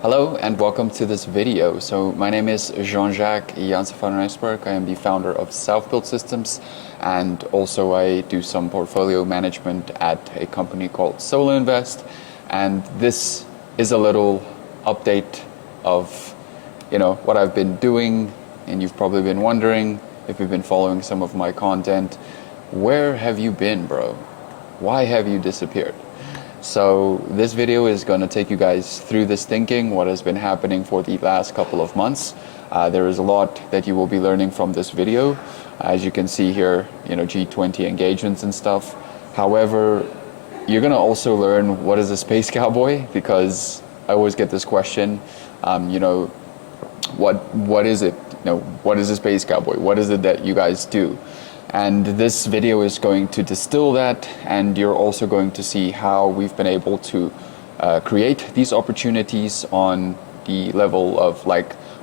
Hello and welcome to this video. So my name is Jean-Jacques Janssen van Rijsberg. I am the founder of SelfBuiltSystems, and also I do some portfolio management at a company called Solo Invest. And this is a little update of what I've been doing, and you've probably been wondering if you've been following some of my content, where have you been, bro? Why have you disappeared? So this video is going to take you guys through this thinking, what has been happening for the last couple of months. There is a lot that you will be learning from this video. As you can see here, G20 engagements and stuff. However, you're going to also learn what is a space cowboy, because I always get this question, what is it? What is a space cowboy? What is it that you guys do? And this video is going to distill that, and you're also going to see how we've been able to create these opportunities on the level of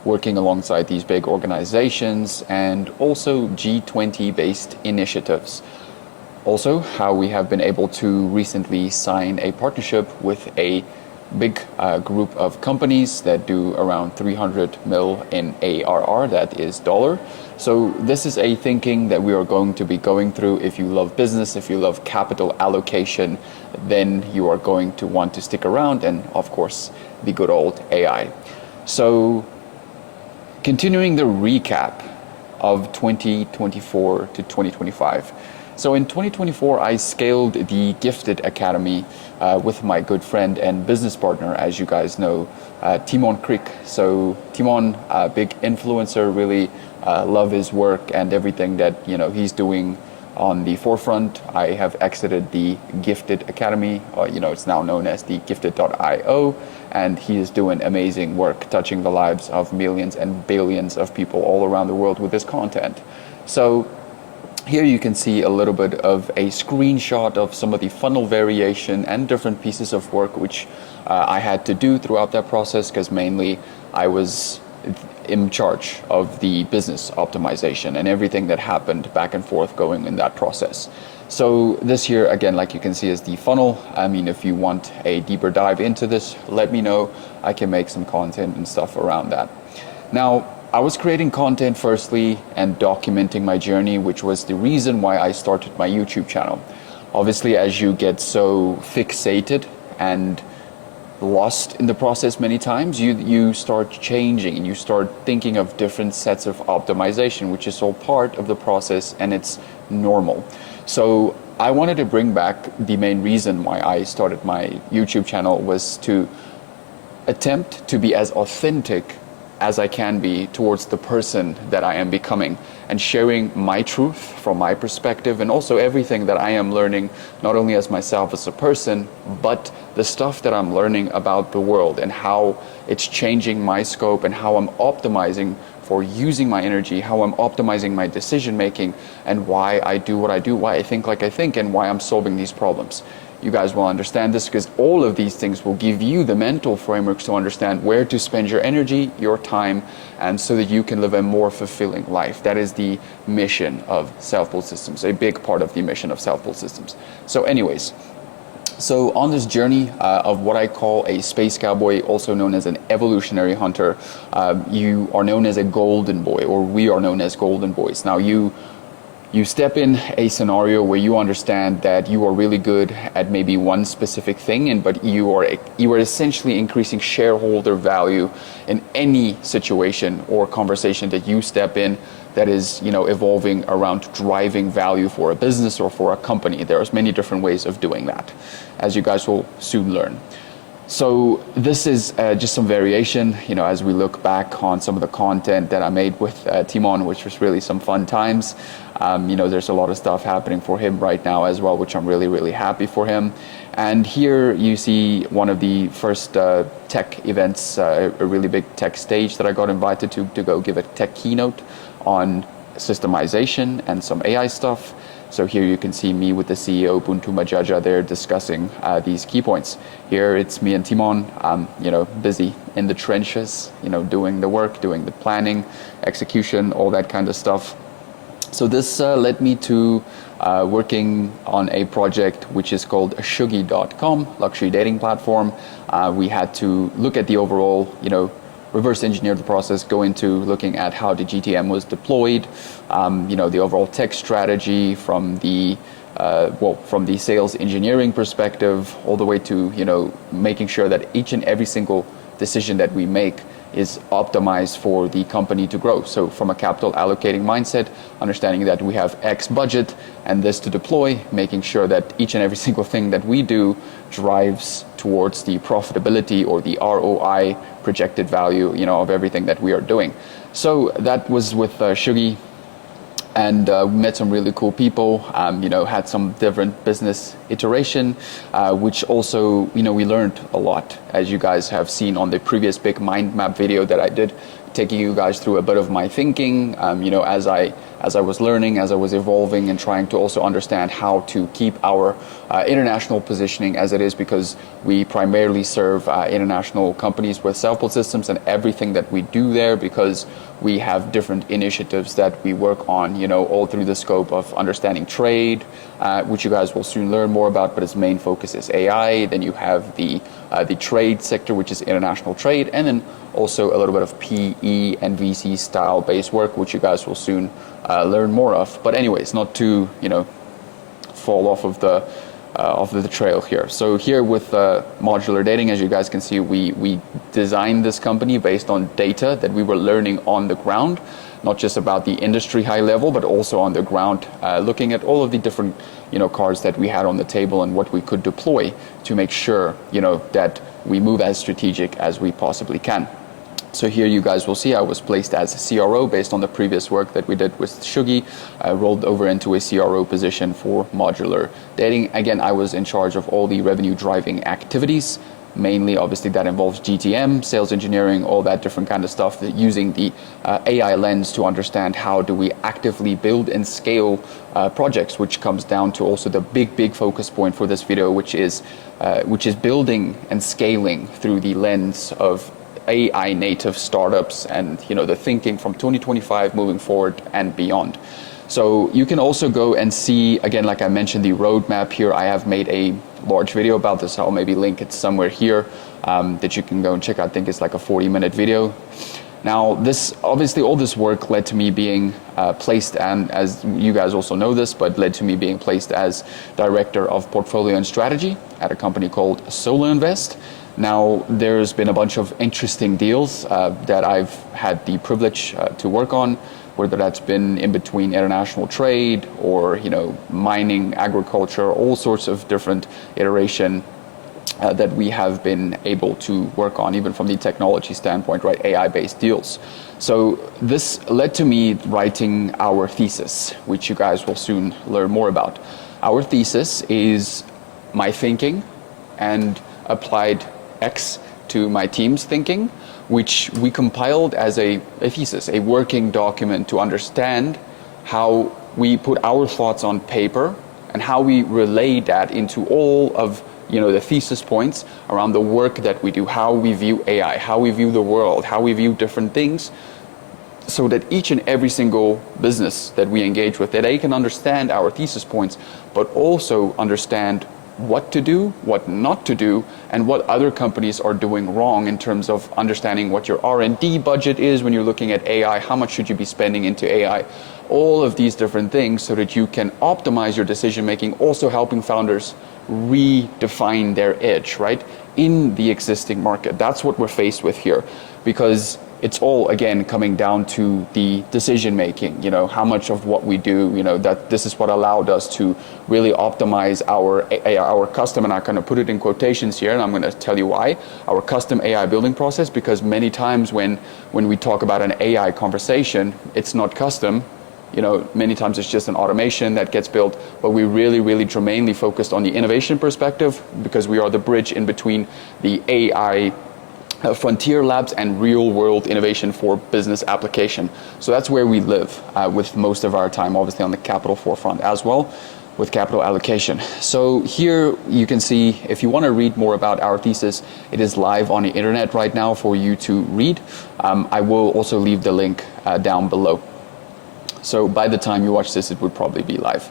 working alongside these big organizations and also G20 based initiatives. Also, how we have been able to recently sign a partnership with a big group of companies that do around 300 mil in ARR, that is dollar. So this is a thinking that we are going to be going through. If you love business, if you love capital allocation, then you are going to want to stick around, and of course the good old AI. So continuing the recap of 2024 to 2025. So in 2024, I scaled the Gifted Academy with my good friend and business partner, as you guys know, Timon Creek. So Timon, a big influencer, really love his work and everything that he's doing on the forefront. I have exited the Gifted Academy, it's now known as the Gifted.io, and he is doing amazing work, touching the lives of millions and billions of people all around the world with his content. So here you can see a little bit of a screenshot of some of the funnel variation and different pieces of work which I had to do throughout that process, because mainly I was in charge of the business optimization and everything that happened back and forth going in that process. So this here, again, like you can see, is the funnel. I mean, if you want a deeper dive into this, let me know. I can make some content and stuff around that. Now, I was creating content firstly and documenting my journey, which was the reason why I started my YouTube channel. Obviously, as you get so fixated and lost in the process many times, you start changing and you start thinking of different sets of optimization, which is all part of the process and it's normal. So I wanted to bring back the main reason why I started my YouTube channel, was to attempt to be as authentic as I can be towards the person that I am becoming, and sharing my truth from my perspective, and also everything that I am learning, not only as myself as a person, but the stuff that I'm learning about the world and how it's changing my scope and how I'm optimizing for using my energy, how I'm optimizing my decision making, and why I do what I do, why I think like I think, and why I'm solving these problems. You guys will understand this, because all of these things will give you the mental frameworks to understand where to spend your energy, your time, and so that you can live a more fulfilling life. That is the mission of SelfBuiltSystems, a big part of the mission of SelfBuiltSystems. So anyways, so on this journey of what I call a space cowboy, also known as an evolutionary hunter, you are known as a golden boy, or we are known as golden boys. Now you step in a scenario where you understand that you are really good at maybe one specific thing, but you are essentially increasing shareholder value in any situation or conversation that you step in that is evolving around driving value for a business or for a company. There's many different ways of doing that, as you guys will soon learn. So this is just some variation, as we look back on some of the content that I made with Timon, which was really some fun times. There's a lot of stuff happening for him right now as well, which I'm really, really happy for him. And here you see one of the first tech events, a really big tech stage that I got invited to go give a tech keynote on systemization and some AI stuff. So here you can see me with the CEO, Buntu Majaja, there discussing these key points. Here it's me and Timon, busy in the trenches, doing the work, doing the planning, execution, all that kind of stuff. So this led me to working on a project which is called Shugi.com, luxury dating platform. We had to look at the overall, reverse engineer the process, go into looking at how the GTM was deployed, the overall tech strategy from the from the sales engineering perspective, all the way to making sure that each and every single decision that we make is optimized for the company to grow. So from a capital allocating mindset, understanding that we have X budget and this to deploy, making sure that each and every single thing that we do drives towards the profitability or the ROI projected value, of everything that we are doing. So that was with Shugi. And met some really cool people, had some different business iteration, which also, we learned a lot, as you guys have seen on the previous big mind map video that I did, taking you guys through a bit of my thinking, as I was learning, as I was evolving, and trying to also understand how to keep our international positioning as it is, because we primarily serve international companies with SelfBuiltSystems and everything that we do there, because we have different initiatives that we work on, all through the scope of understanding trade, which you guys will soon learn more about, but its main focus is AI. Then you have the trade sector, which is international trade, and then also a little bit of PE and VC style based work, which you guys will soon learn more of. But anyways, not to fall off of the trail here. So here with modular dating, as you guys can see, we designed this company based on data that we were learning on the ground, not just about the industry high level, but also on the ground, looking at all of the different cards that we had on the table and what we could deploy to make sure that we move as strategic as we possibly can. So here you guys will see I was placed as a CRO based on the previous work that we did with Shugi. I rolled over into a CRO position for modular dating. Again, I was in charge of all the revenue driving activities. Mainly, obviously, that involves GTM, sales engineering, all that different kind of stuff, using the AI lens to understand how do we actively build and scale projects, which comes down to also the big focus point for this video, which is building and scaling through the lens of AI native startups and the thinking from 2025 moving forward and beyond. So you can also go and see, again, like I mentioned, the roadmap here. I have made a large video about this. I'll maybe link it somewhere here that you can go and check out. I think it's like a 40-minute video. Now, obviously all this work led to me being placed, and as you guys also know this, but led to me being placed as Director of Portfolio and Strategy at a company called Solo Invest. Now, there's been a bunch of interesting deals that I've had the privilege to work on, whether that's been in between international trade or, mining, agriculture, all sorts of different iteration that we have been able to work on, even from the technology standpoint, right? AI-based deals. So this led to me writing our thesis, which you guys will soon learn more about. Our thesis is my thinking and applied X to my team's thinking, which we compiled as a thesis, a working document to understand how we put our thoughts on paper and how we relay that into all of the thesis points around the work that we do, how we view AI, how we view the world, how we view different things, so that each and every single business that we engage with, that they can understand our thesis points, but also understand what to do, what not to do, and what other companies are doing wrong in terms of understanding what your R&D budget is when you're looking at AI, how much should you be spending into AI, all of these different things, so that you can optimize your decision making, also helping founders redefine their edge, right, in the existing market. That's what we're faced with here, because it's all, again, coming down to the decision making, how much of what we do, that this is what allowed us to really optimize our custom, and I'm going to put it in quotations here, and I'm going to tell you why, our custom AI building process, because many times when we talk about an AI conversation, it's not custom. Many times it's just an automation that gets built, but we really germanely focused on the innovation perspective, because we are the bridge in between the AI frontier labs and real world innovation for business application. So that's where we live with most of our time, obviously on the capital forefront as well, with capital allocation. So here you can see, if you want to read more about our thesis, it is live on the internet right now for you to read. I will also leave the link down below. So by the time you watch this, it would probably be live.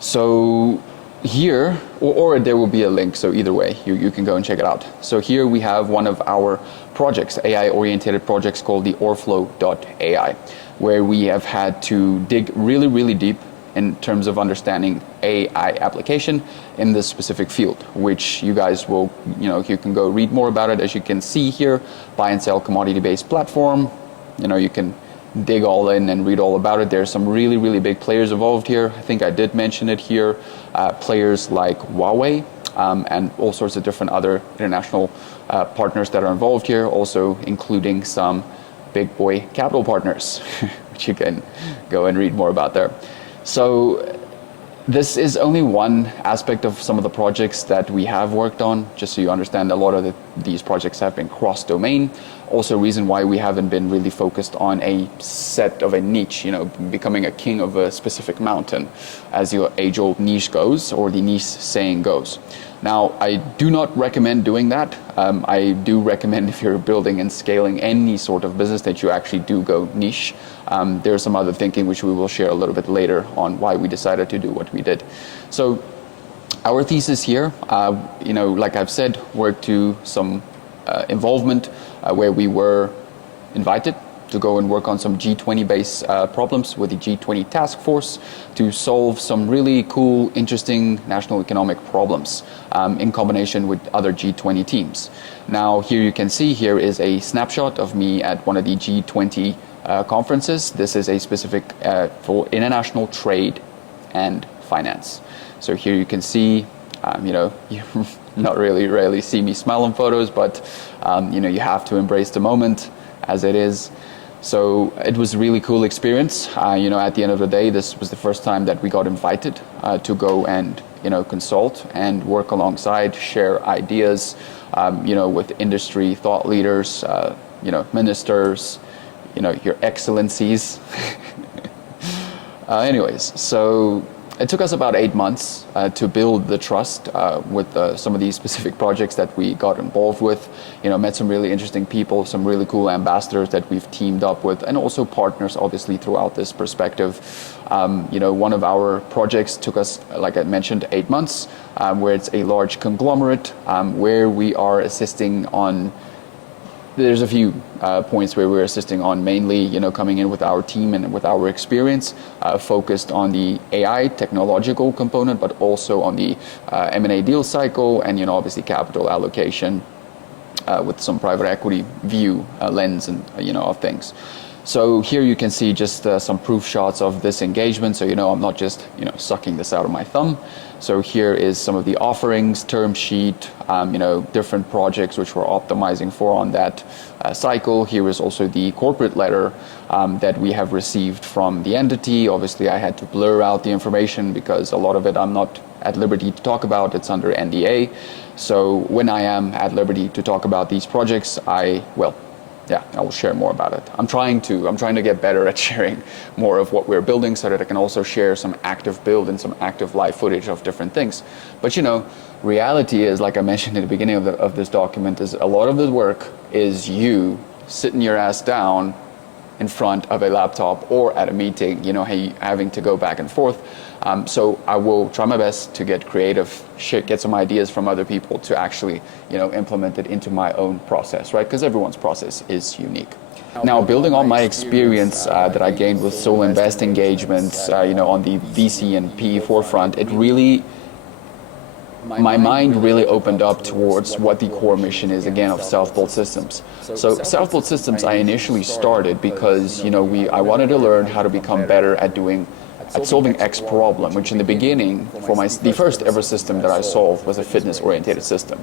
So here, or there will be a link, so either way, you can go and check it out. So here we have one of our projects, AI-oriented projects called the Orflow.ai, where we have had to dig really, really deep in terms of understanding AI application in this specific field, which you guys will, you can go read more about it. As you can see here, buy and sell commodity-based platform. You can dig all in and read all about it. There's some really, really big players involved here. I think I did mention it here. Players like Huawei and all sorts of different other international partners that are involved here, also including some big boy capital partners, which you can go and read more about there. So this is only one aspect of some of the projects that we have worked on, just so you understand. A lot of these projects have been cross-domain. Also, reason why we haven't been really focused on a set of a niche, becoming a king of a specific mountain, as your age-old niche goes, or the niche saying goes. Now, I do not recommend doing that. I do recommend, if you're building and scaling any sort of business, that you actually do go niche. There's some other thinking which we will share a little bit later on why we decided to do what we did. So our thesis here, like I've said, worked to some involvement where we were invited to go and work on some G20 based problems with the G20 task force to solve some really cool, interesting national economic problems in combination with other G20 teams. Now here you can see, here is a snapshot of me at one of the G20 conferences. This is a specific for international trade and finance. So here you can see, you not really rarely see me smile on photos, but you have to embrace the moment as it is. So it was a really cool experience. At the end of the day, this was the first time that we got invited to go and consult and work alongside, share ideas, with industry thought leaders, ministers, your excellencies. Anyways, so it took us about 8 months to build the trust with some of these specific projects that we got involved with. Met some really interesting people, some really cool ambassadors that we've teamed up with, and also partners, obviously, throughout this perspective. One of our projects took us, like I mentioned, 8 months, where it's a large conglomerate, where we are assisting on. There's a few points where we're assisting on, mainly, coming in with our team and with our experience, focused on the AI technological component, but also on the M&A deal cycle and, obviously capital allocation with some private equity view lens and, of things. So here you can see just some proof shots of this engagement. So, I'm not just, sucking this out of my thumb. So here is some of the offerings, term sheet, different projects which we're optimizing for on that cycle. Here is also the corporate letter that we have received from the entity. Obviously, I had to blur out the information because a lot of it I'm not at liberty to talk about. It's under NDA. So when I am at liberty to talk about these projects, I will share more about it. I'm trying to get better at sharing more of what we're building so that I can also share some active build and some active live footage of different things. But reality is, like I mentioned in the beginning of this document, is a lot of the work is you sitting your ass down in front of a laptop or at a meeting, having to go back and forth. So I will try my best to get creative, get some ideas from other people to actually, implement it into my own process, right? Because everyone's process is unique. Now, building on my experience that I gained with Soul Invest engagements, on the VC and PE forefront, my mind really opened up towards what the core mission is, again, of SelfBuiltSystems. So SelfBuiltSystems, I initially started because, I wanted to learn how to become better at solving X problem, which in the beginning, the first ever system that I solved was a fitness-oriented system.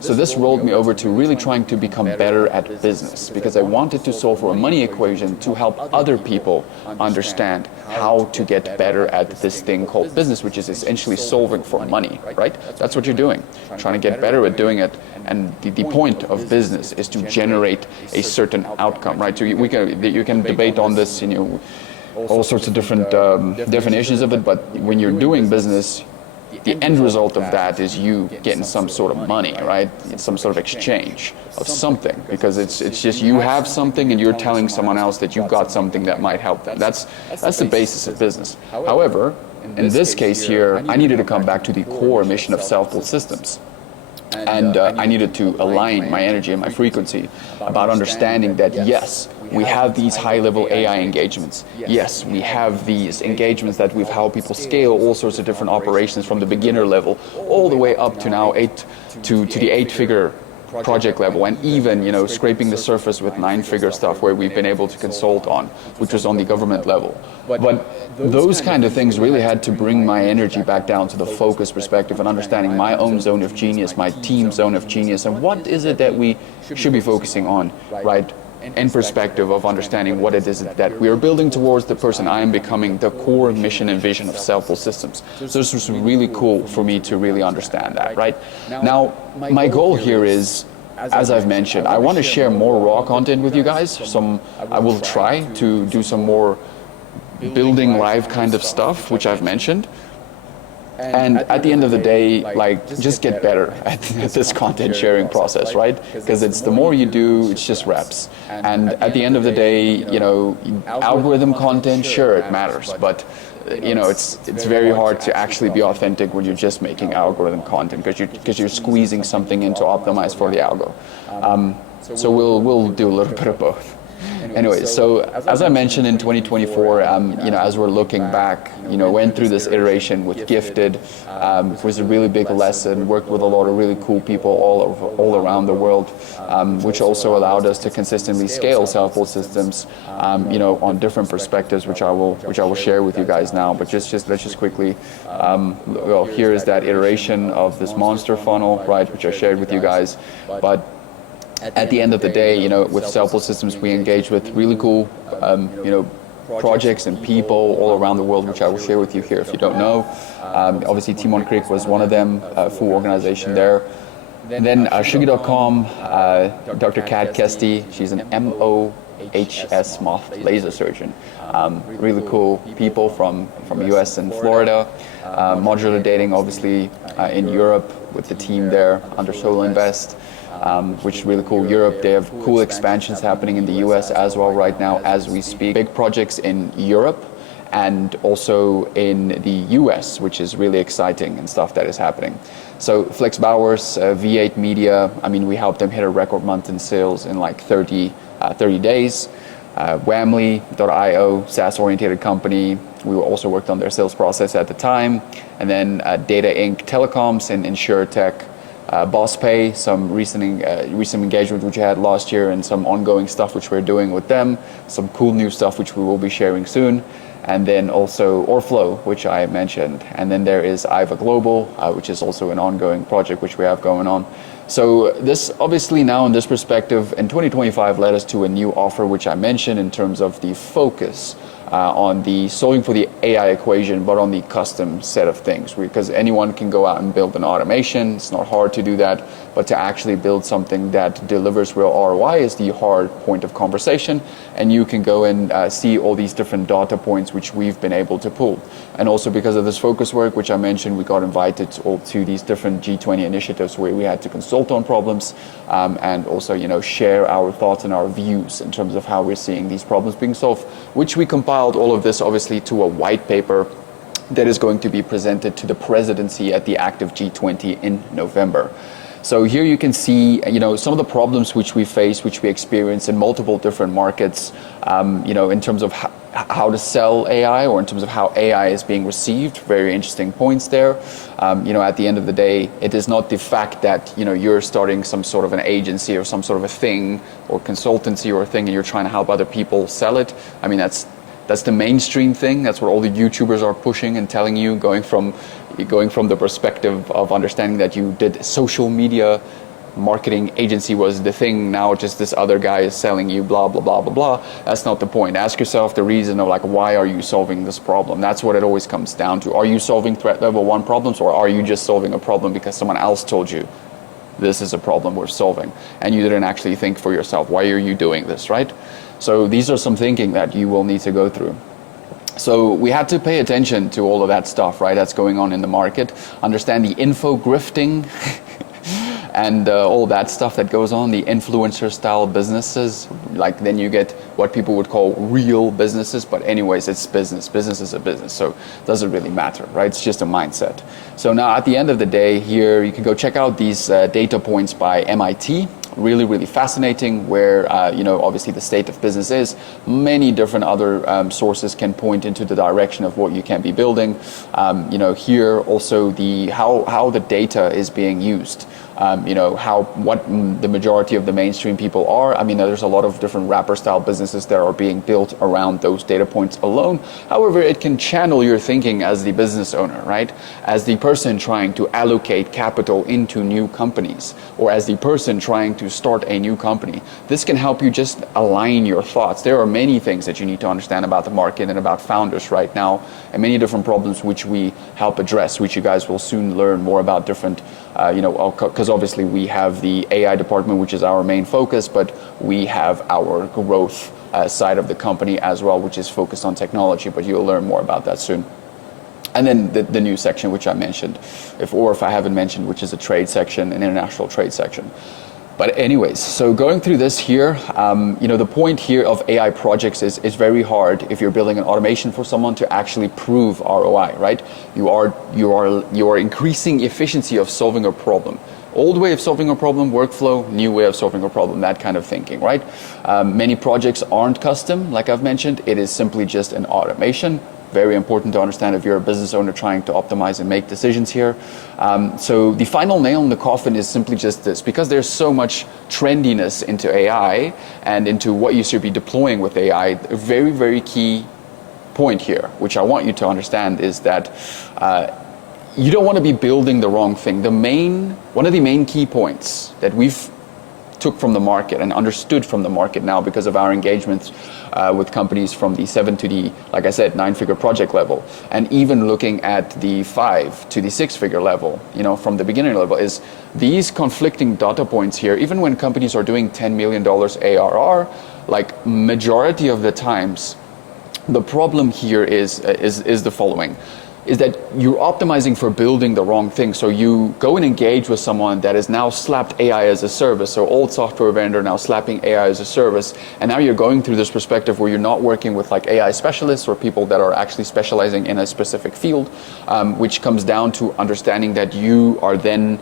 So this rolled me over to really trying to become better at business, because I wanted to solve for a money equation to help other people understand how to get better at this thing called business, which is essentially solving for money, right? That's what you're doing, trying to get better at doing it. And the point of business is to generate a certain outcome, right? So you can debate on this, all sorts of different definitions of it, but when you're doing business, the end result of that is you getting some sort of money, right? Some sort of exchange of something, because it's just you have something and you're telling someone else that you've got something that might help them. That's the basis of business. However, in this case here, I needed to come back to the core mission of Self-Built Systems. And I needed to align my energy and my frequency about understanding that, yes, we have these high-level AI engagements. Yes, we have these engagements that we've helped people scale all sorts of different operations from the beginner level all the way up to now to the eight-figure project level, and even, you know, scraping the surface with nine-figure stuff where we've been able to consult on, which was on the government level. But those kind of things really had to bring my energy back down to the focus perspective and understanding my own zone of genius, my team's zone of genius, and what is it that we should be focusing on, right? In perspective of understanding what it is that we are building towards the person I am becoming, the core mission and vision of Self-Built Systems. So this was really cool for me to really understand that, right? Now, my goal here is, as I've mentioned, I want to share more raw content with you guys. I will try to do some more building live kind of stuff, which I've mentioned. And at the end of the day, like, just get better at this content sharing process, right? Because it's the more you do, it's just reps. And at the end of the day, you know, algorithm content, sure, it matters, but you know, it's very hard to actually be authentic when you're just making algorithm content, because you're squeezing something in to optimize for the algo. So we'll do a little bit of both. Anyway, so as I mentioned in 2024, you know, as we're looking back, you know, went through this iteration with Gifted. It was a really big lesson, worked with a lot of really cool people all around the world, which also allowed us to consistently scale Self-Built Systems, you know, on different perspectives, which I will share with you guys now. But let's just quickly, well, here is that iteration of this monster funnel, right, which I shared with you guys. But at the end of the day, you know, with Self-Built Systems, we engage with really cool, you know, projects and people all around the world, which I will share with you here if you don't know. Obviously, Team on Creek was one of them, full organization there. And then Sugi.com, Dr. Kat Kesty, she's an MOHS moth laser surgeon. Really cool people from US and Florida. Modular dating, obviously, in Europe with the team there under Solo Invest. Which is really cool. Europe, they have cool expansions happening in the US as well right now as we speak. Big projects in Europe and also in the US, which is really exciting and stuff that is happening. So Flex Bowers, V8 Media, I mean, we helped them hit a record month in sales in like 30 days. Whamly.io, SaaS-oriented company. We also worked on their sales process at the time. And then Data Inc. Telecoms and InsurTech. Boss Pay, some recent engagement which we had last year, and some ongoing stuff which we're doing with them, some cool new stuff which we will be sharing soon, and then also Orflow, which I mentioned, and then there is IVA Global, which is also an ongoing project which we have going on. So this obviously now in this perspective in 2025 led us to a new offer which I mentioned in terms of the focus on the solving for the AI equation, but on the custom set of things, because anyone can go out and build an automation. It's not hard to do that, but to actually build something that delivers real ROI is the hard point of conversation. And you can go and see all these different data points which we've been able to pull. And also because of this focus work, which I mentioned, we got invited all to these different G20 initiatives where we had to consult on problems and also, you know, share our thoughts and our views in terms of how we're seeing these problems being solved, which we compiled all of this obviously to a white paper that is going to be presented to the presidency at the active G20 in November. So here you can see, you know, some of the problems which we face, which we experience in multiple different markets, you know, in terms of how to sell AI or in terms of how AI is being received. Very interesting points there. You know, at the end of the day, it is not the fact that, you know, you're starting some sort of an agency or some sort of a thing or consultancy or a thing and you're trying to help other people sell it. I mean, that's the mainstream thing. That's what all the YouTubers are pushing and telling you, going from the perspective of understanding that you did social media marketing agency was the thing. Now just this other guy is selling you blah, blah, blah, blah, blah. That's not the point. Ask yourself the reason of like, why are you solving this problem? That's what it always comes down to. Are you solving threat level 1 problems, or are you just solving a problem because someone else told you this is a problem we're solving and you didn't actually think for yourself, why are you doing this, right? So these are some thinking that you will need to go through. So we had to pay attention to all of that stuff, right, that's going on in the market, understand the info grifting and all that stuff that goes on, the influencer style businesses. Like then you get what people would call real businesses, but anyways, it's business. Business is a business, so it doesn't really matter, right? It's just a mindset. So now at the end of the day here, you can go check out these data points by MIT. Really fascinating where, obviously the state of business is. Many different other sources can point into the direction of what you can be building. Here also how the data is being used. What the majority of the mainstream people are. I mean, there's a lot of different wrapper style businesses that are being built around those data points alone. However, it can channel your thinking as the business owner, right? As the person trying to allocate capital into new companies, or as the person trying to start a new company. This can help you just align your thoughts. There are many things that you need to understand about the market and about founders right now, and many different problems which we help address, which you guys will soon learn more about different, because obviously we have the AI department, which is our main focus, but we have our growth side of the company as well, which is focused on technology, but you'll learn more about that soon. And then the new section, which I mentioned, if I haven't mentioned, which is a trade section, an international trade section. But anyways, so going through this here, the point here of AI projects is very hard if you're building an automation for someone to actually prove ROI, right? You are increasing efficiency of solving a problem. Old way of solving a problem, workflow, new way of solving a problem, that kind of thinking, right? Many projects aren't custom, like I've mentioned. It is simply just an automation. Very important to understand if you're a business owner trying to optimize and make decisions here. So the final nail in the coffin is simply just this. Because there's so much trendiness into AI and into what you should be deploying with AI, a very key point here, which I want you to understand, is that you don't want to be building the wrong thing. One of the main key points that we've took from the market and understood from the market now because of our engagements with companies from the 7 to the, like I said, 9-figure project level, and even looking at the 5 to the 6-figure level, from the beginning level, is these conflicting data points here. Even when companies are doing $10 million ARR, like majority of the times, the problem here is the following. Is that you're optimizing for building the wrong thing. So you go and engage with someone that has now slapped AI as a service, so old software vendor now slapping AI as a service, and now you're going through this perspective where you're not working with like AI specialists or people that are actually specializing in a specific field, which comes down to understanding that you are then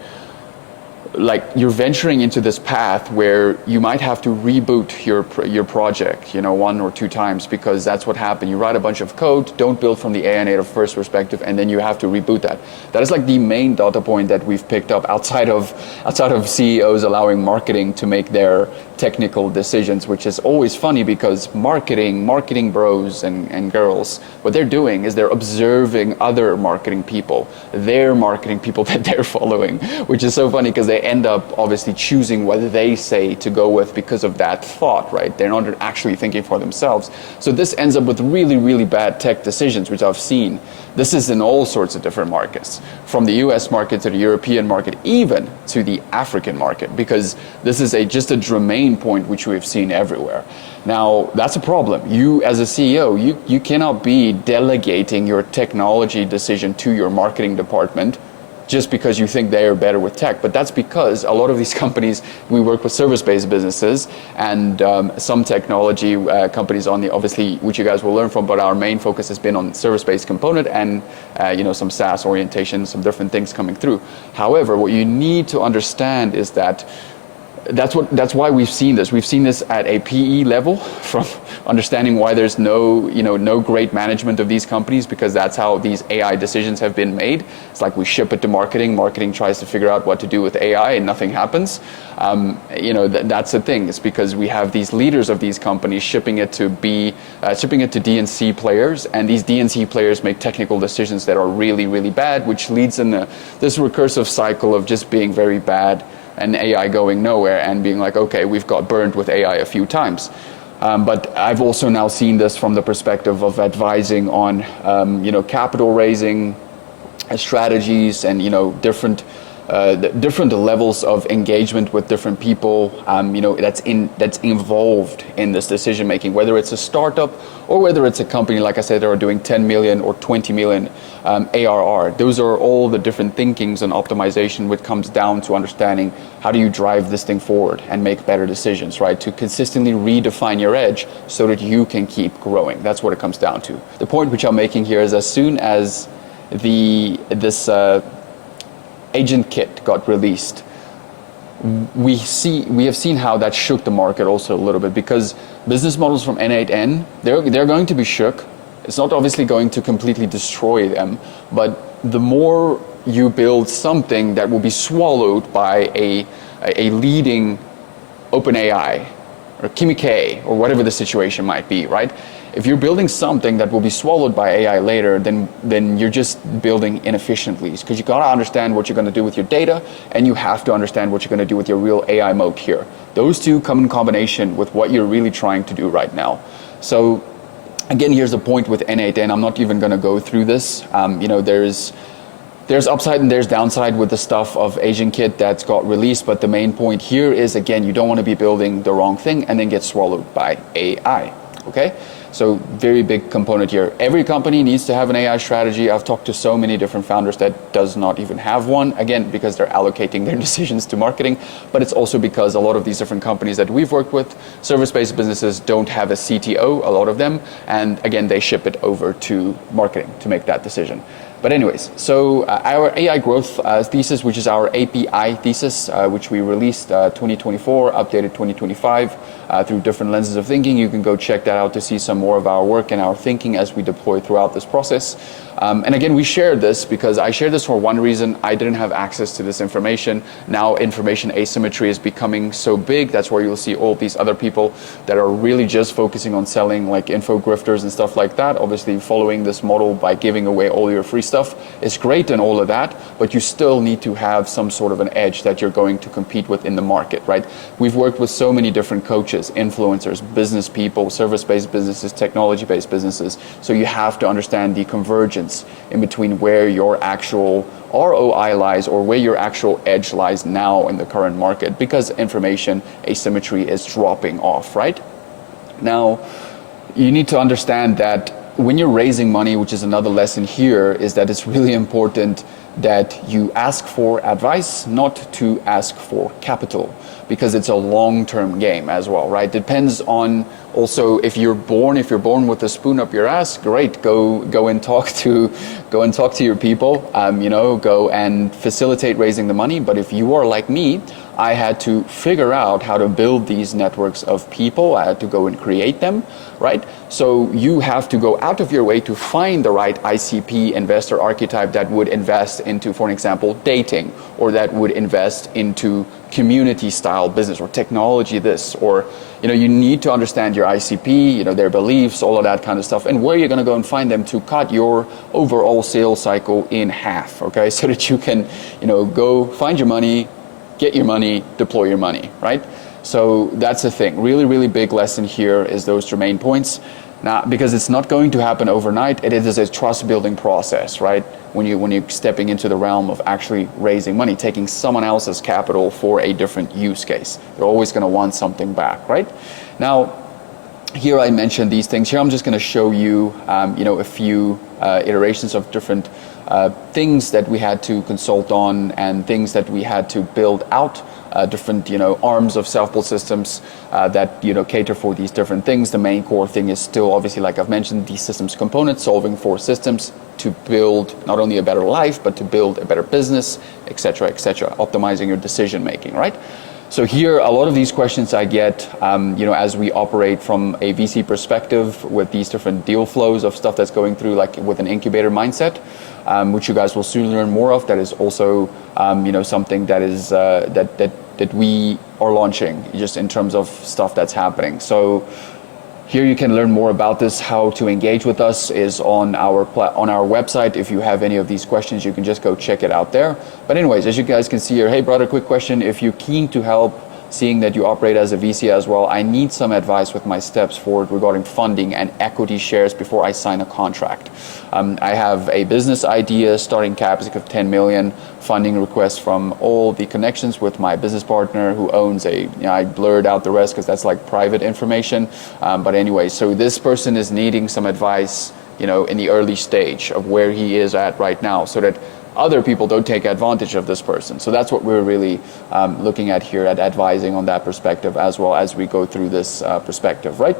you're venturing into this path where you might have to reboot your project, 1 or 2 times, because that's what happened. You write a bunch of code, don't build from the AI native first perspective, and then you have to reboot that. That is like the main data point that we've picked up outside of CEOs allowing marketing to make their technical decisions, which is always funny because marketing bros and girls, what they're doing is they're observing other marketing people, their marketing people that they're following, which is so funny because they end up obviously choosing what they say to go with because of that thought, right? They're not actually thinking for themselves. So this ends up with really bad tech decisions, which I've seen. This is in all sorts of different markets, from the US market to the European market, even to the African market, because this is just a germane point which we've seen everywhere. Now, that's a problem. You, as a CEO, you cannot be delegating your technology decision to your marketing department just because you think they are better with tech. But that's because a lot of these companies, we work with service-based businesses and some technology companies obviously, which you guys will learn from, but our main focus has been on service-based component and some SaaS orientation, some different things coming through. However, what you need to understand is that that's why we've seen this. We've seen this at a PE level, from understanding why there's no great management of these companies, because that's how these AI decisions have been made. It's like we ship it to marketing. Marketing tries to figure out what to do with AI, and nothing happens. That's the thing. It's because we have these leaders of these companies shipping it to D&C players, and these D&C players make technical decisions that are really bad, which leads in this recursive cycle of just being very bad and AI going nowhere and being like, okay, we've got burned with AI a few times. But I've also now seen this from the perspective of advising on, capital raising strategies and, different different levels of engagement with different people, that's involved in this decision making, whether it's a startup or whether it's a company, like I said, that are doing 10 million or 20 million ARR. Those are all the different thinkings and optimization, which comes down to understanding how do you drive this thing forward and make better decisions, right? To consistently redefine your edge so that you can keep growing. That's what it comes down to. The point which I'm making here is, as soon as this agent kit got released, we have seen how that shook the market also a little bit, because business models from N8N, they're going to be shook. It's not obviously going to completely destroy them, but the more you build something that will be swallowed by a leading OpenAI or Kimi K or whatever the situation might be, right? If you're building something that will be swallowed by AI later, then you're just building inefficiently, because you gotta understand what you're gonna do with your data, and you have to understand what you're gonna do with your real AI mode here. Those two come in combination with what you're really trying to do right now. So again, here's the point with N8N. I'm not even gonna go through this. There's upside and there's downside with the stuff of Agent Kit that's got released, but the main point here is, again, you don't want to be building the wrong thing and then get swallowed by AI, okay? So very big component here. Every company needs to have an AI strategy. I've talked to so many different founders that does not even have one, again, because they're allocating their decisions to marketing, but it's also because a lot of these different companies that we've worked with, service-based businesses, don't have a CTO, a lot of them, and again, they ship it over to marketing to make that decision. But anyways, so our AI growth thesis, which is our API thesis, which we released 2024, updated 2025 through different lenses of thinking. You can go check that out to see some more of our work and our thinking as we deploy throughout this process. And again, we shared this because I shared this for one reason. I didn't have access to this information. Now information asymmetry is becoming so big. That's where you'll see all these other people that are really just focusing on selling, like info grifters and stuff like that. Obviously following this model by giving away all your free stuff is great and all of that, but you still need to have some sort of an edge that you're going to compete with in the market, right? We've worked with so many different coaches, influencers, business people, service-based businesses, technology-based businesses. So you have to understand the convergence in between where your actual ROI lies or where your actual edge lies now in the current market, because information asymmetry is dropping off, right? Now, you need to understand that when you're raising money, which is another lesson here, is that it's really important that you ask for advice, not to ask for capital, because it's a long-term game as well, right? Depends on also if you're born with a spoon up your ass, great, go and talk to your people, go and facilitate raising the money. But if you are like me, I had to figure out how to build these networks of people. I had to go and create them, right? So you have to go out of your way to find the right ICP investor archetype that would invest into, for example, dating, or that would invest into community style business or technology this, or you need to understand your ICP, their beliefs, all of that kind of stuff, and where you're going to go and find them to cut your overall sales cycle in half, okay? So that you can, go find your money, get your money, deploy your money, right? So that's the thing. Really, really big lesson here is those two main points. Now, because it's not going to happen overnight, it is a trust building process, right? When you're stepping into the realm of actually raising money, taking someone else's capital for a different use case. They're always going to want something back, right? Now, here I mentioned these things. Here I'm just going to show you, a few iterations of different things that we had to consult on and things that we had to build out, different arms of self-built systems that cater for these different things. The main core thing is still, obviously, like I've mentioned, these systems components, solving for systems to build not only a better life, but to build a better business, etc., optimizing your decision making, right? So here, a lot of these questions I get, as we operate from a VC perspective with these different deal flows of stuff that's going through, like with an incubator mindset, which you guys will soon learn more of. That is also, something that is that we are launching, just in terms of stuff that's happening. So here you can learn more about this. How to engage with us is on our website. If you have any of these questions, you can just go check it out there. But anyways, as you guys can see here, hey brother, quick question. If you're keen to help seeing that you operate as a VC as well, I need some advice with my steps forward regarding funding and equity shares before I sign a contract. I have a business idea, starting capital of 10 million, funding requests from all the connections with my business partner who owns I blurred out the rest because that's like private information. But anyway, so this person is needing some advice, in the early stage of where he is at right now, so that other people don't take advantage of this person. So that's what we're really looking at here, at advising on that perspective, as well as we go through this perspective, right,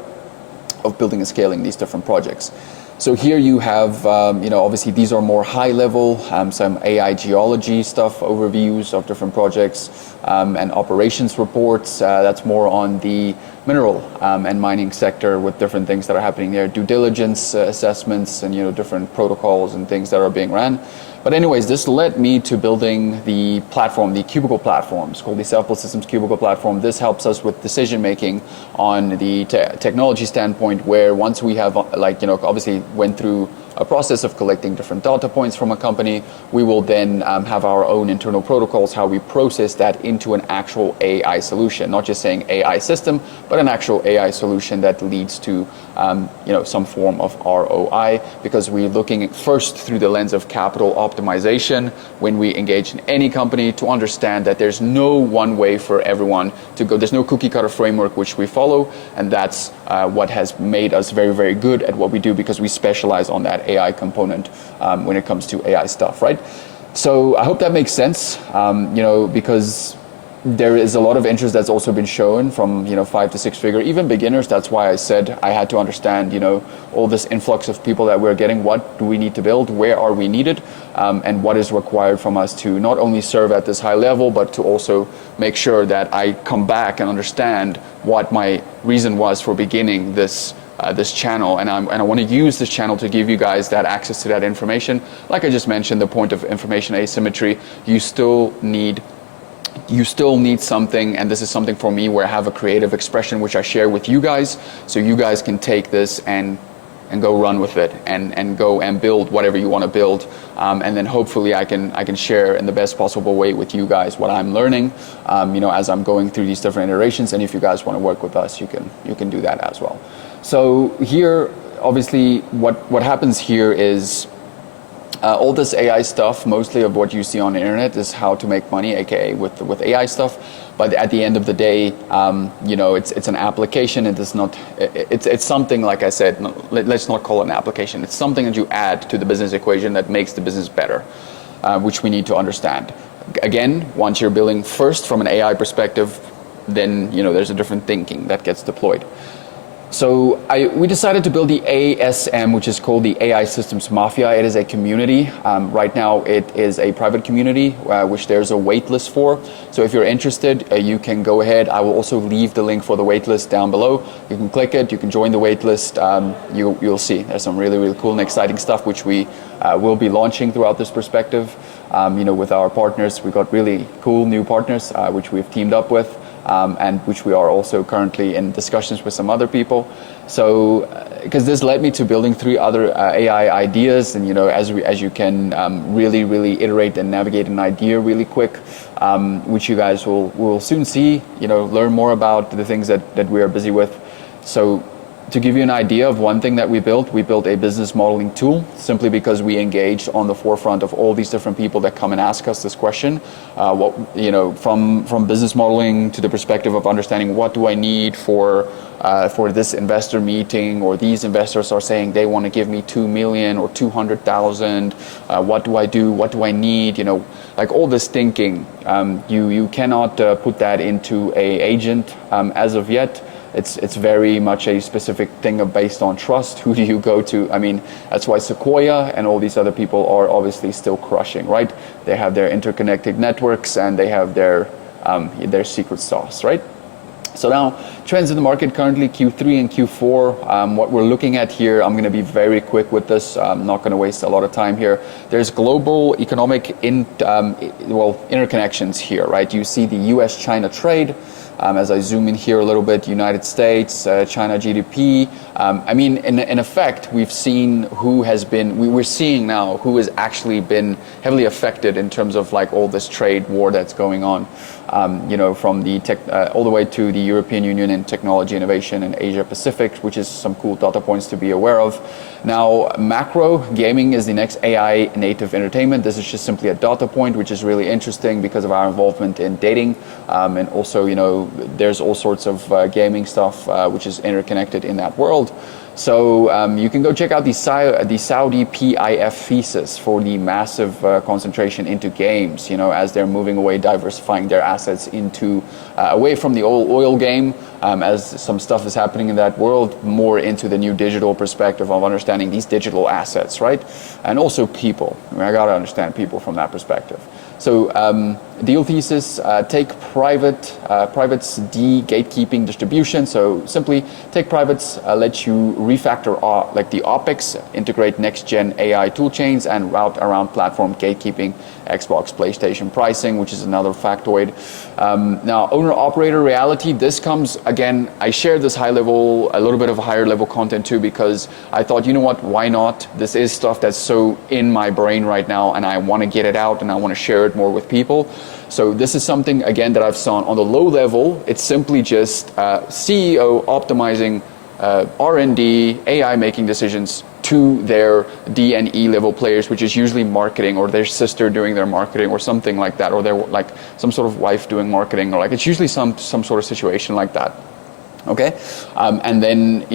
of building and scaling these different projects. So here you have, obviously these are more high level, some AI geology stuff, overviews of different projects, and operations reports. That's more on the mineral and mining sector, with different things that are happening there, due diligence assessments, and different protocols and things that are being ran. But anyways, this led me to building the platform, the Cubicle platform. It's called the SelfBuiltSystems Cubicle platform. This helps us with decision making on the technology standpoint, where once we have, obviously went through a process of collecting different data points from a company, we will then have our own internal protocols, how we process that into an actual AI solution, not just saying AI system, but an actual AI solution that leads to some form of ROI, because we're looking first through the lens of capital optimization when we engage in any company, to understand that there's no one way for everyone to go. There's no cookie cutter framework which we follow, and that's what has made us very, very good at what we do, because we specialize on that AI component when it comes to AI stuff, right? So I hope that makes sense, because there is a lot of interest that's also been shown from 5 to 6 figure, even beginners. That's why I said I had to understand all this influx of people that we're getting. What do we need to build? Where are we needed? And what is required from us to not only serve at this high level, but to also make sure that I come back and understand what my reason was for beginning this channel, and I want to use this channel to give you guys that access to that information. Like I just mentioned, the point of information asymmetry, you still need something, and this is something for me where I have a creative expression which I share with you guys, so you guys can take this and go run with it, and go and build whatever you want to build, and then hopefully I can share in the best possible way with you guys what I'm learning, as I'm going through these different iterations. And if you guys want to work with us, you can do that as well. So here, obviously, what happens here is all this AI stuff, mostly of what you see on the internet, is how to make money, aka with AI stuff. But at the end of the day, it's an application. It is not. It's something, like I said. Let's not call it an application. It's something that you add to the business equation that makes the business better, which we need to understand. Again, once you're building first from an AI perspective, then there's a different thinking that gets deployed. So we decided to build the ASM, which is called the AI Systems Mafia. It is a community. Right now, it is a private community, which there's a wait list for. So if you're interested, you can go ahead. I will also leave the link for the wait list down below. You can click it. You can join the wait list. You'll see there's some really, really cool and exciting stuff, which we will be launching throughout this perspective. With our partners, we've got really cool new partners, which we've teamed up with. And which we are also currently in discussions with some other people. So, because this led me to building 3 other AI ideas, and as you can really iterate and navigate an idea really quick, which you guys will soon see. Learn more about the things that we are busy with. So, to give you an idea of one thing that we built a business modeling tool, simply because we engaged on the forefront of all these different people that come and ask us this question. From business modeling to the perspective of understanding what do I need for this investor meeting, or these investors are saying they want to give me 2 million or 200,000. What do I do? What do I need? Like all this thinking. You cannot put that into a agent as of yet. It's very much a specific thing based on trust. Who do you go to? I mean, that's why Sequoia and all these other people are obviously still crushing, right? They have their interconnected networks, and they have their secret sauce, right? So now, trends in the market currently, Q3 and Q4. What we're looking at here, I'm going to be very quick with this. I'm not going to waste a lot of time here. There's global economic interconnections here, right? You see the U.S.-China trade. As I zoom in here a little bit, United States, China GDP. In effect, we've seen we're seeing now who has actually been heavily affected in terms of like all this trade war that's going on. from the tech, all the way to the European Union in technology innovation and Asia Pacific, which is some cool data points to be aware of. Now, macro gaming is the next AI native entertainment. This is just simply a data point, which is really interesting because of our involvement in dating, and also, there's all sorts of gaming stuff which is interconnected in that world. So you can go check out the Saudi PIF thesis for the massive concentration into games, as they're moving away, diversifying their assets into away from the oil game, as some stuff is happening in that world, more into the new digital perspective of understanding these digital assets, right? And also people. I got to understand people from that perspective. So deal thesis, take privates de-gatekeeping distribution. So simply take privates, let you refactor like the OpEx, integrate next-gen AI toolchains, and route around platform gatekeeping, Xbox, PlayStation pricing, which is another factoid. Now, owner-operator reality, this comes, again, I shared this a little bit of higher level content too, because I thought, why not? This is stuff that's so in my brain right now, and I want to get it out, and I want to share it more with people. So this is something, again, that I've saw on the low level. It's simply just CEO optimizing R&D, AI making decisions to their D and E level players, which is usually marketing, or their sister doing their marketing, or something like that, or their like some sort of wife doing marketing, or like it's usually some sort of situation like that. Okay, and then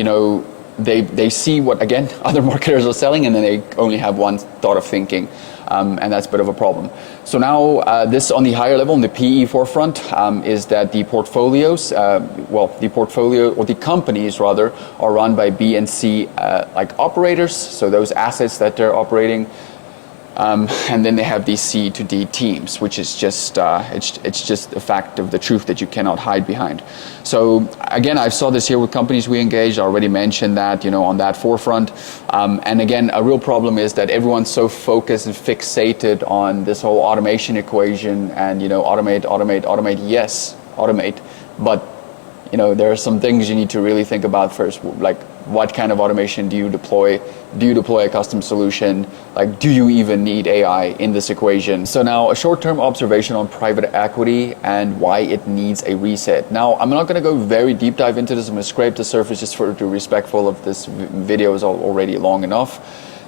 they see what, again, other marketers are selling, and then they only have one thought of thinking, and that's a bit of a problem. So now this on the higher level, in the PE forefront, is that the portfolios, the portfolio, or the companies rather, are run by B and C like operators, so those assets that they're operating. And then they have these C to D teams, which is just it's just a fact of the truth that you cannot hide behind. So again, I saw this here with companies we engaged. I already mentioned that on that forefront. And again, a real problem is that everyone's so focused and fixated on this whole automation equation and automate. Yes, automate, but there are some things you need to really think about first, like what kind of automation do you deploy? Do you deploy a custom solution? Like, do you even need AI in this equation? So now a short-term observation on private equity and why it needs a reset. Now, I'm not going to go very deep dive into this. I'm going to scrape the surface just to be respectful of this video is already long enough.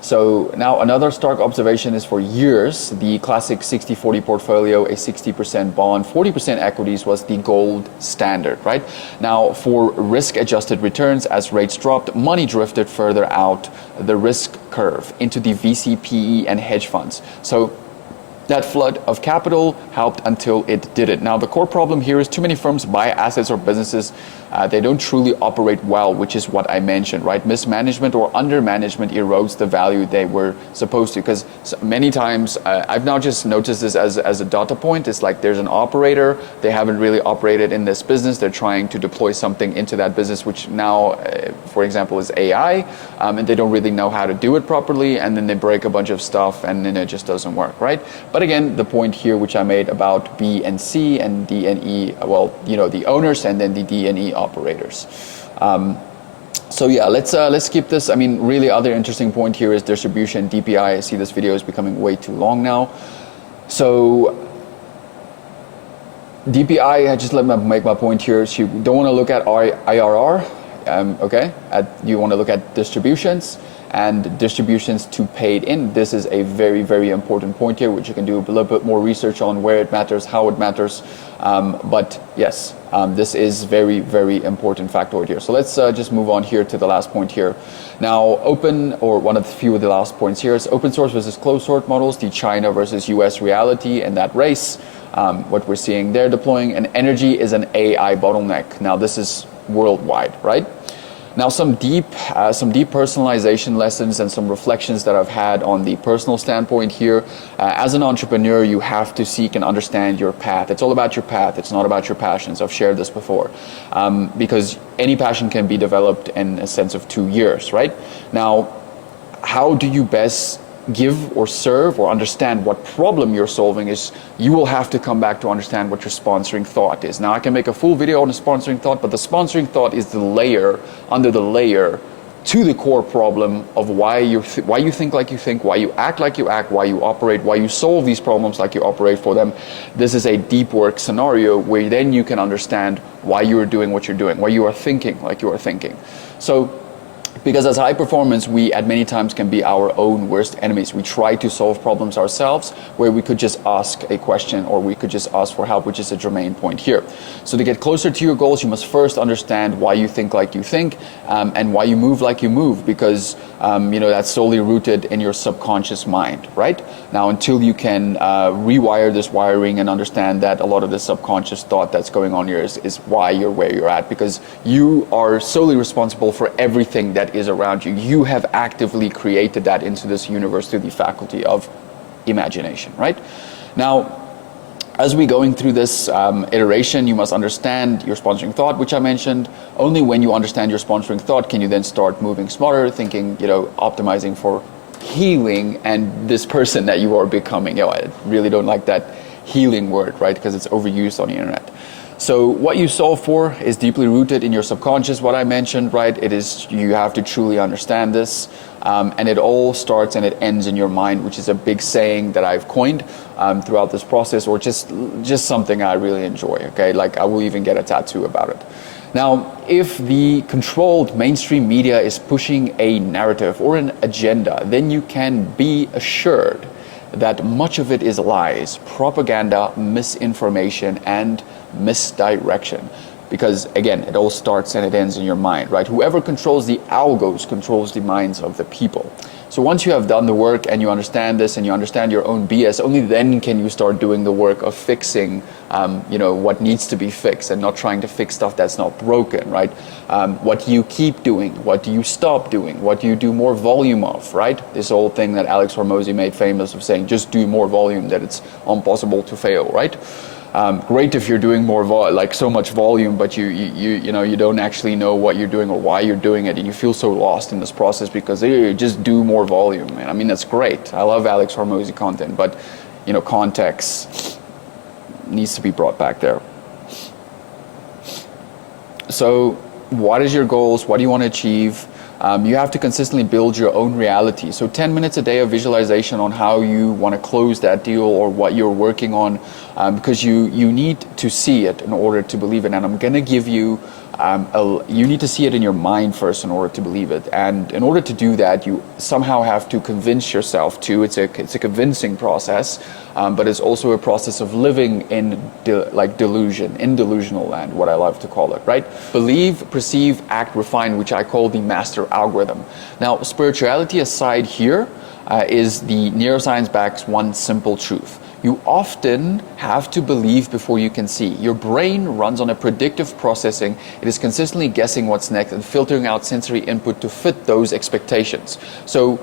So now another stark observation is for years, the classic 60-40 portfolio, a 60% bond, 40% equities was the gold standard, right? Now for risk-adjusted returns, as rates dropped, money drifted further out the risk curve into the VC, PE, and hedge funds. So that flood of capital helped until it didn't. Now, the core problem here is too many firms buy assets or businesses. They don't truly operate well, which is what I mentioned, right? Mismanagement or undermanagement erodes the value they were supposed to. Because many times, I've now just noticed this as a data point. It's like there's an operator. They haven't really operated in this business. They're trying to deploy something into that business, which now, for example, is AI. And they don't really know how to do it properly. And then they break a bunch of stuff and then it just doesn't work, right? But again, the point here, which I made about B and C and D and E, the owners and then the D and E operators. So yeah, let's keep this. I mean, really other interesting point here is distribution, DPI. I see this video is becoming way too long now. So DPI, I just let me make my point here. So you don't want to look at IRR, okay? You want to look at distributions and distributions to paid in. This is a very, very important point here, which you can do a little bit more research on where it matters, how it matters. But yes, this is very, very important factoid here. So let's just move on here to the last point here. Now, one of the few of the last points here is open source versus closed source models, the China versus US reality and that race. What we're seeing there deploying, and energy is an AI bottleneck. Now, this is worldwide, right? Now, some deep personalization lessons and some reflections that I've had on the personal standpoint here. As an entrepreneur, you have to seek and understand your path. It's all about your path. It's not about your passions. I've shared this before. Because any passion can be developed in a sense of 2 years, right? Now, how do you best give or serve or understand what problem you're solving is you will have to come back to understand what your sponsoring thought is. Now, I can make a full video on the sponsoring thought, but the sponsoring thought is the layer under the layer to the core problem of why you think like you think, why you act like you act, why you operate, why you solve these problems like you operate for them. This is a deep work scenario where then you can understand why you are doing what you're doing, why you are thinking like you are thinking. So, because as high performance, we at many times can be our own worst enemies. We try to solve problems ourselves where we could just ask a question or we could just ask for help, which is a germane point here. So to get closer to your goals, you must first understand why you think like you think and why you move like you move, because that's solely rooted in your subconscious mind, right? Now, until you can rewire this wiring and understand that a lot of the subconscious thought that's going on here is why you're where you're at, because you are solely responsible for everything that is around you. You have actively created that into this universe through the faculty of imagination, right? Now, as we're going through this iteration, you must understand your sponsoring thought, which I mentioned. Only when you understand your sponsoring thought can you then start moving smarter, thinking, optimizing for healing and this person that you are becoming. I really don't like that healing word, right? Because it's overused on the internet. So what you solve for is deeply rooted in your subconscious, what I mentioned, right? It is, you have to truly understand this. And it all starts and it ends in your mind, which is a big saying that I've coined throughout this process, or just something I really enjoy, okay? Like I will even get a tattoo about it. Now, if the controlled mainstream media is pushing a narrative or an agenda, then you can be assured that much of it is lies, propaganda, misinformation, and misdirection. Because again, it all starts and it ends in your mind, right? Whoever controls the algos controls the minds of the people. So once you have done the work and you understand this and you understand your own BS, only then can you start doing the work of fixing, what needs to be fixed and not trying to fix stuff that's not broken, right? What do you keep doing? What do you stop doing? What do you do more volume of, right? This whole thing that Alex Hormozy made famous of saying, just do more volume, that it's impossible to fail, right? Great if you're doing more so much volume, but you don't actually know what you're doing or why you're doing it, and you feel so lost in this process because you just do more volume. And I mean, that's great. I love Alex Hormozy content, but context needs to be brought back there. So, what is your goals? What do you want to achieve? You have to consistently build your own reality. So 10 minutes a day of visualization on how you want to close that deal or what you're working on, because you need to see it in order to believe it. And I'm going to give you, you need to see it in your mind first in order to believe it. And in order to do that, you somehow have to convince yourself to. It's a convincing process, but it's also a process of living in delusion, in delusional land, what I love to call it, right? Believe, perceive, act, refine, which I call the master algorithm. Now, spirituality aside here is the neuroscience backs one simple truth. You often have to believe before you can see. Your brain runs on a predictive processing. It is consistently guessing what's next and filtering out sensory input to fit those expectations. So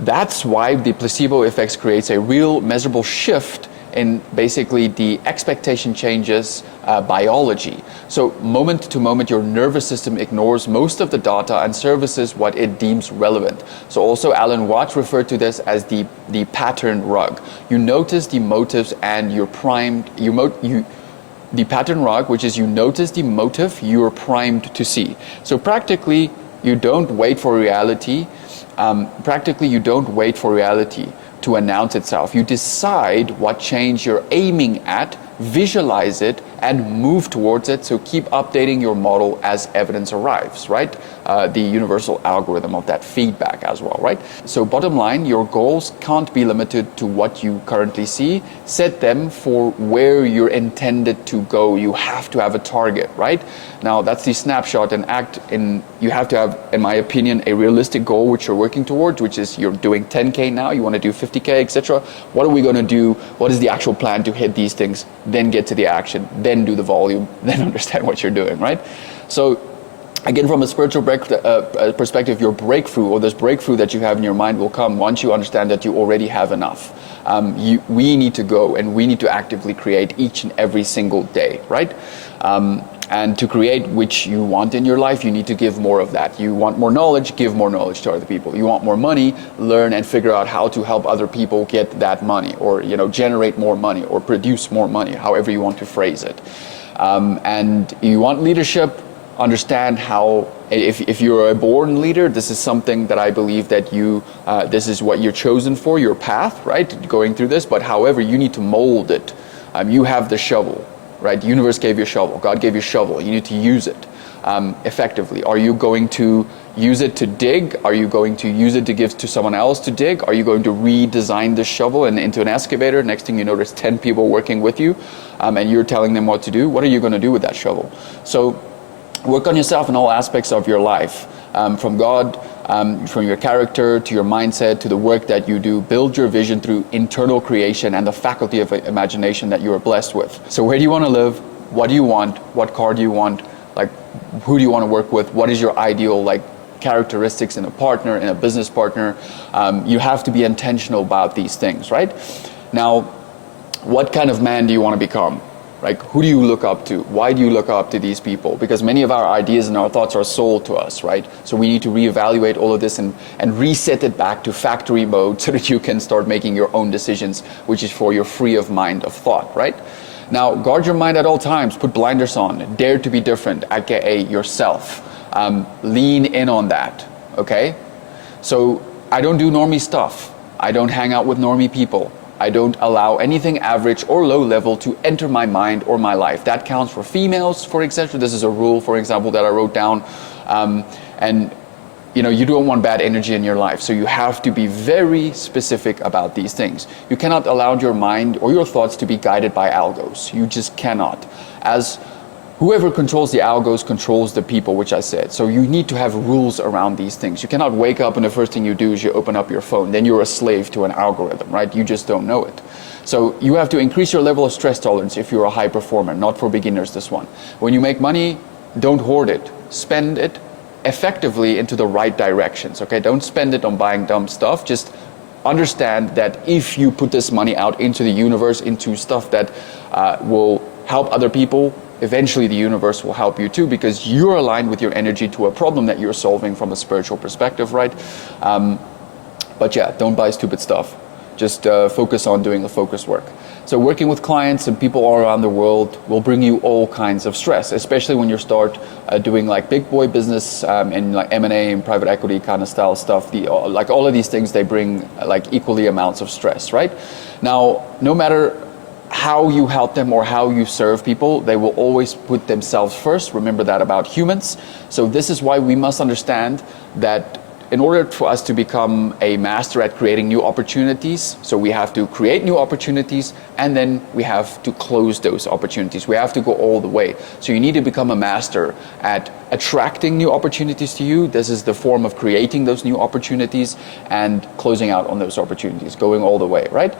that's why the placebo effect creates a real measurable shift in basically the expectation changes biology. So moment to moment, your nervous system ignores most of the data and services what it deems relevant. So also Alan Watts referred to this as the pattern rug. You notice the motives and you're primed, the pattern rug, which is you notice the motive you're primed to see. So practically, you don't wait for reality. You don't wait for reality to announce itself. You decide what change you're aiming at, visualize it, and move towards it. So keep updating your model as evidence arrives, right? The universal algorithm of that feedback as well, right? So bottom line, your goals can't be limited to what you currently see. Set them for where you're intended to go. You have to have a target, right? Now that's the snapshot and you have to have, in my opinion, a realistic goal which you're working towards, which is you're doing 10K now, you want to do 50K, etc. What are we going to do? What is the actual plan to hit these things? Then get to the action, then do the volume, then understand what you're doing, right? So again, from a spiritual perspective, your breakthrough or this breakthrough that you have in your mind will come once you understand that you already have enough. We need to go and we need to actively create each and every single day, right? And to create which you want in your life, you need to give more of that. You want more knowledge, give more knowledge to other people. You want more money, learn and figure out how to help other people get that money, or generate more money or produce more money, however you want to phrase it. And you want leadership, understand how, if you're a born leader, this is something that I believe that this is what you're chosen for, your path, right? Going through this, but however, you need to mold it. You have the shovel, right? The universe gave you a shovel, God gave you a shovel, you need to use it effectively. Are you going to use it to dig? Are you going to use it to give to someone else to dig? Are you going to redesign the shovel into an excavator? Next thing you know, there's 10 people working with you, and you're telling them what to do. What are you going to do with that shovel? So work on yourself in all aspects of your life, from God, from your character to your mindset to the work that you do. Build your vision through internal creation and the faculty of imagination that you are blessed with. So where do you want to live? What do you want? What car do you want? Like, who do you want to work with? What is your ideal, like, characteristics in a partner, in a business partner? You have to be intentional about these things, right? Now, what kind of man do you want to become? Like, who do you look up to? Why do you look up to these people? Because many of our ideas and our thoughts are sold to us, right? So we need to reevaluate all of this and reset it back to factory mode so that you can start making your own decisions, which is for your free of mind of thought, right? Now, guard your mind at all times. Put blinders on. Dare to be different, aka yourself. Lean in on that, okay? So I don't do normie stuff. I don't hang out with normie people. I don't allow anything average or low level to enter my mind or my life. That counts for females, for example. This is a rule, for example, that I wrote down. And you know, you don't want bad energy in your life. So you have to be very specific about these things. You cannot allow your mind or your thoughts to be guided by algos. You just cannot. As whoever controls the algos controls the people, which I said. So you need to have rules around these things. You cannot wake up and the first thing you do is you open up your phone. Then you're a slave to an algorithm, right? You just don't know it. So you have to increase your level of stress tolerance if you're a high performer. Not for beginners, this one. When you make money, don't hoard it. Spend it effectively into the right directions, okay? Don't spend it on buying dumb stuff. Just understand that if you put this money out into the universe, into stuff that will help other people, eventually the universe will help you too, because you're aligned with your energy to a problem that you're solving from a spiritual perspective, right? But yeah, don't buy stupid stuff. Just focus on doing the focus work. So working with clients and people all around the world will bring you all kinds of stress, especially when you start doing like big boy business and like M&A and private equity kind of style stuff. Like all of these things, they bring like equally amounts of stress, right? Now, no matter how you help them or how you serve people, they will always put themselves first. Remember that about humans. So this is why we must understand that in order for us to become a master at creating new opportunities, so we have to create new opportunities and then we have to close those opportunities. We have to go all the way. So you need to become a master at attracting new opportunities to you. This is the form of creating those new opportunities and closing out on those opportunities, going all the way, right?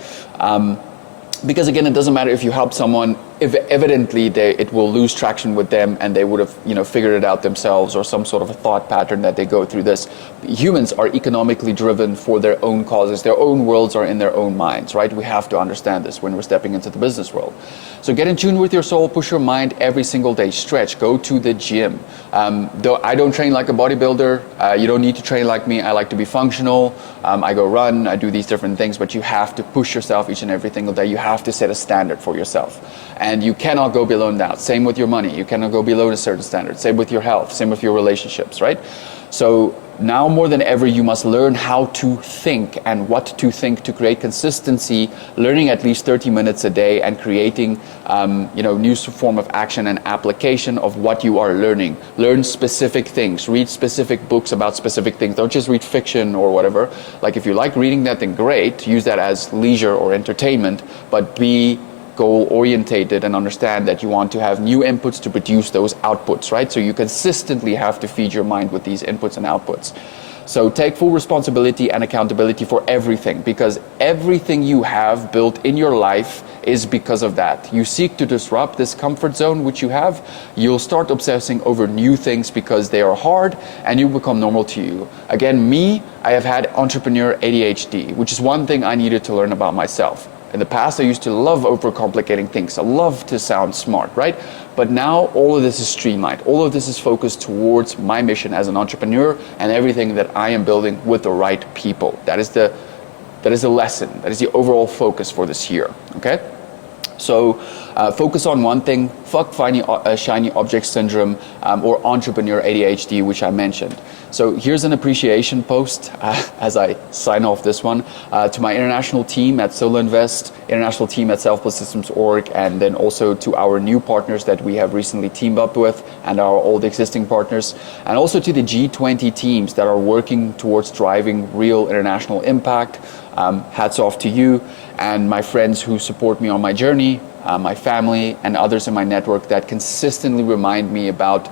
Because again, it doesn't matter if you help someone, if evidently it will lose traction with them and they would have, you know, figured it out themselves or some sort of a thought pattern that they go through this. Humans are economically driven for their own causes. Their own worlds are in their own minds, right? We have to understand this when we're stepping into the business world. So get in tune with your soul, push your mind every single day, stretch, go to the gym. Though I don't train like a bodybuilder, you don't need to train like me. I like to be functional. I go run, I do these different things, but you have to push yourself each and every single day. You have to set a standard for yourself. And you cannot go below that. Same with your money. You cannot go below a certain standard. Same with your health. Same with your relationships, right? So now more than ever, you must learn how to think and what to think to create consistency, learning at least 30 minutes a day and creating new form of action and application of what you are learning. Learn specific things. Read specific books about specific things. Don't just read fiction or whatever. Like if you like reading that, then great. Use that as leisure or entertainment, but be goal-orientated and understand that you want to have new inputs to produce those outputs, right? So you consistently have to feed your mind with these inputs and outputs. So take full responsibility and accountability for everything, because everything you have built in your life is because of that. You seek to disrupt this comfort zone which you have, you'll start obsessing over new things because they are hard and you become normal to you. Again, I have had entrepreneur ADHD, which is one thing I needed to learn about myself. In the past, I used to love overcomplicating things. I love to sound smart, right? But now all of this is streamlined. All of this is focused towards my mission as an entrepreneur and everything that I am building with the right people. That is the lesson. That is the overall focus for this year, okay? So focus on one thing, fuck shiny object syndrome or entrepreneur ADHD, which I mentioned. So here's an appreciation post as I sign off this one to my international team at Solo Invest, international team at SelfBuiltSystems.org, and then also to our new partners that we have recently teamed up with and our old existing partners, and also to the G20 teams that are working towards driving real international impact. Hats off to you and my friends who support me on my journey, my family and others in my network that consistently remind me about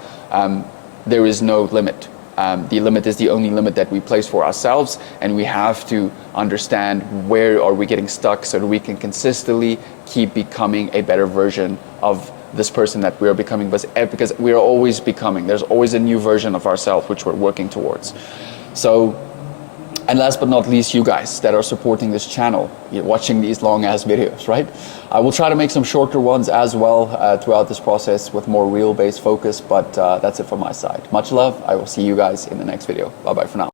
there is no limit. The limit is the only limit that we place for ourselves, and we have to understand where are we getting stuck so that we can consistently keep becoming a better version of this person that we are becoming, because we are always becoming. There's always a new version of ourselves which we're working towards. So, and last but not least, you guys that are supporting this channel, you're watching these long ass videos, right? I will try to make some shorter ones as well throughout this process with more reel-based focus, but that's it from my side. Much love. I will see you guys in the next video. Bye-bye for now.